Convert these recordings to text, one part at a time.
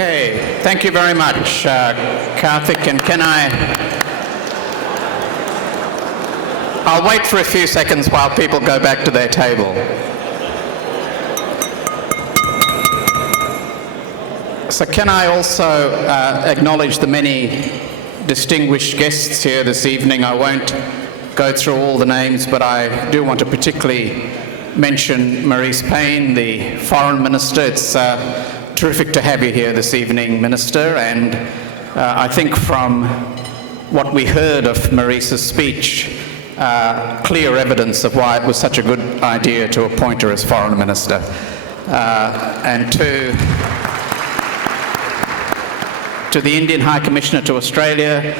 Okay, thank you very much, Karthik, and I'll wait for a few seconds while people go back to their table. So can I also acknowledge the many distinguished guests here this evening? I won't go through all the names, but I do want to particularly mention Marise Payne, the Foreign Minister. It's terrific to have you here this evening, Minister, and I think from what we heard of Marise's speech, clear evidence of why it was such a good idea to appoint her as Foreign Minister. And to the Indian High Commissioner to Australia,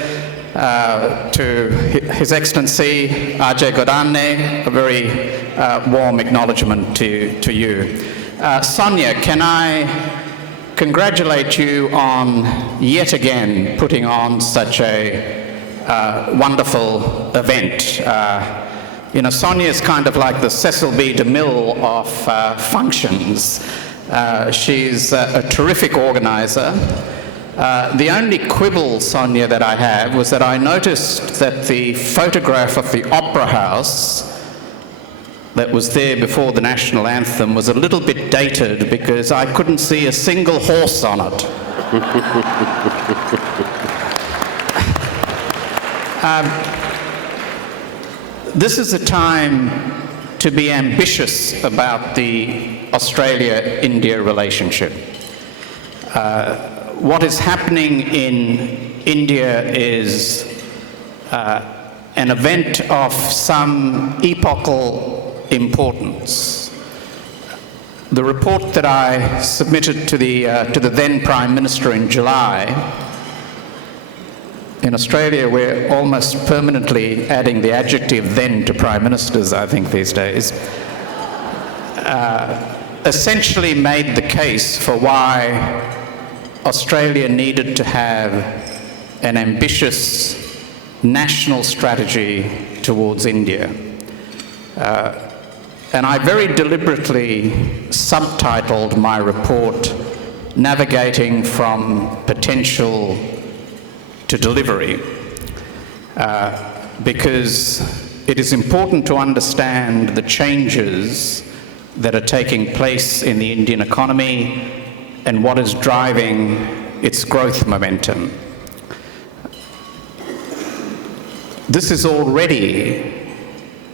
to His Excellency Ajay Godane, a very warm acknowledgement to you. Sonia, can I congratulate you on yet again putting on such a wonderful event. You know, Sonia is kind of like the Cecil B. DeMille of functions. She's a terrific organizer. The only quibble, Sonia, that I have was that I noticed that the photograph of the Opera House that was there before the national anthem was a little bit dated because I couldn't see a single horse on it. This is a time to be ambitious about the Australia-India relationship. What is happening in India is an event of some epochal importance. The report that I submitted to the then Prime Minister in July, in Australia we're almost permanently adding the adjective then to Prime Ministers, I think, these days, essentially made the case for why Australia needed to have an ambitious national strategy towards India. And I very deliberately subtitled my report Navigating from Potential to Delivery, because it is important to understand the changes that are taking place in the Indian economy and what is driving its growth momentum. This is already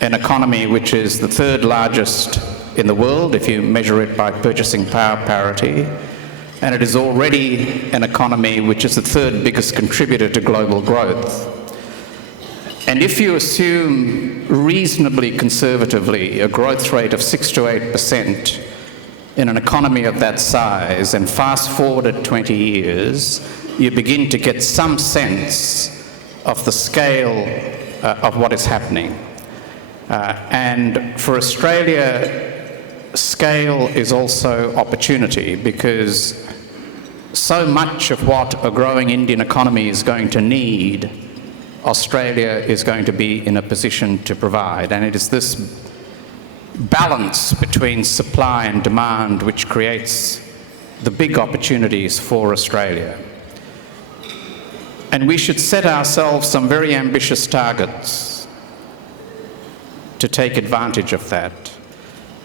an economy which is the third largest in the world if you measure it by purchasing power parity, and it is already an economy which is the third biggest contributor to global growth. And if you assume reasonably conservatively a growth rate of 6 to 8% in an economy of that size, and fast forward at 20 years, you begin to get some sense of the scale of what is happening. And for Australia, scale is also opportunity, because so much of what a growing Indian economy is going to need, Australia is going to be in a position to provide. And it is this balance between supply and demand which creates the big opportunities for Australia. And we should set ourselves some very ambitious targets to take advantage of that,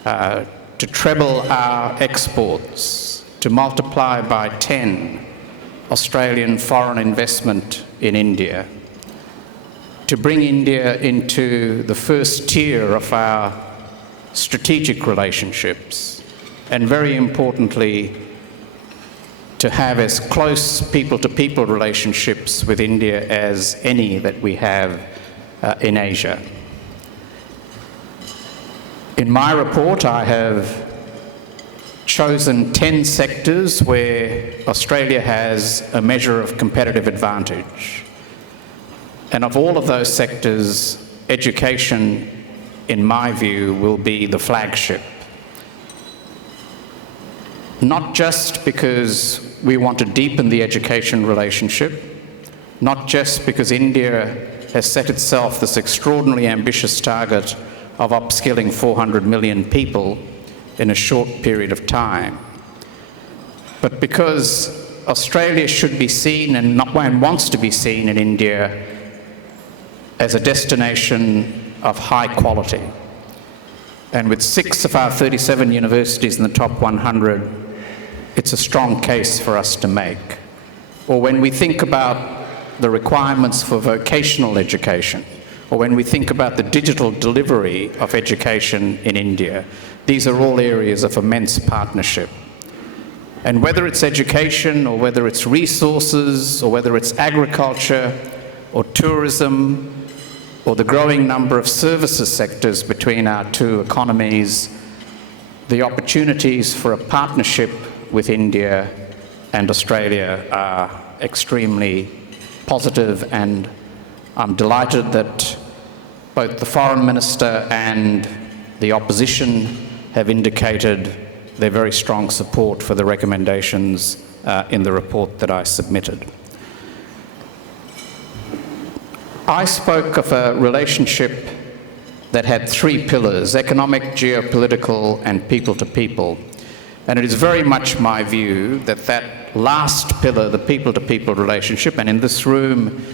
to treble our exports, to multiply by 10 Australian foreign investment in India, to bring India into the first tier of our strategic relationships, and very importantly, to have as close people-to-people relationships with India as any that we have in Asia. In my report, I have chosen 10 sectors where Australia has a measure of competitive advantage. And of all of those sectors, education, in my view, will be the flagship. Not just because we want to deepen the education relationship, not just because India has set itself this extraordinarily ambitious target of upskilling 400 million people in a short period of time, but because Australia should be seen and wants to be seen in India as a destination of high quality. And with 6 of our 37 universities in the top 100, it's a strong case for us to make. Or when we think about the requirements for vocational education, or when we think about the digital delivery of education in India, these are all areas of immense partnership. And whether it's education, or whether it's resources, or whether it's agriculture, or tourism, or the growing number of services sectors between our two economies, the opportunities for a partnership with India and Australia are extremely positive, and I'm delighted that both the Foreign Minister and the opposition have indicated their very strong support for the recommendations in the report that I submitted. I spoke of a relationship that had 3 pillars: economic, geopolitical, and people to people. And it is very much my view that that last pillar, the people to people relationship, and in this room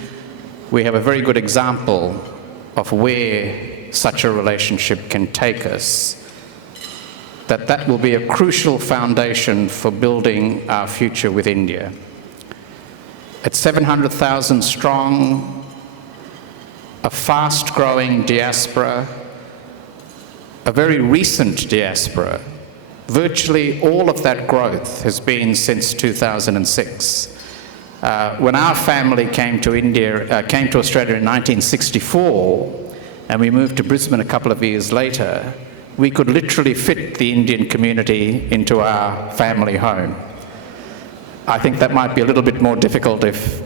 we have a very good example of where such a relationship can take us, that will be a crucial foundation for building our future with India. At 700,000 strong, a fast-growing diaspora, a very recent diaspora. Virtually all of that growth has been since 2006. When our family came to Australia in 1964, and we moved to Brisbane a couple of years later, we could literally fit the Indian community into our family home. I think that might be a little bit more difficult if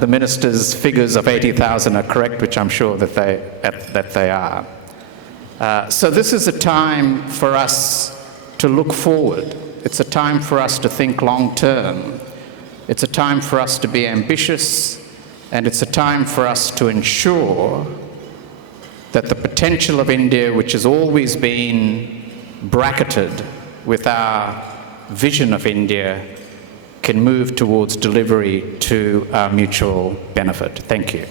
the minister's figures of 80,000 are correct, which I'm sure that they are. So this is a time for us to look forward. It's a time for us to think long term. It's a time for us to be ambitious, and it's a time for us to ensure that the potential of India, which has always been bracketed with our vision of India, can move towards delivery to our mutual benefit. Thank you.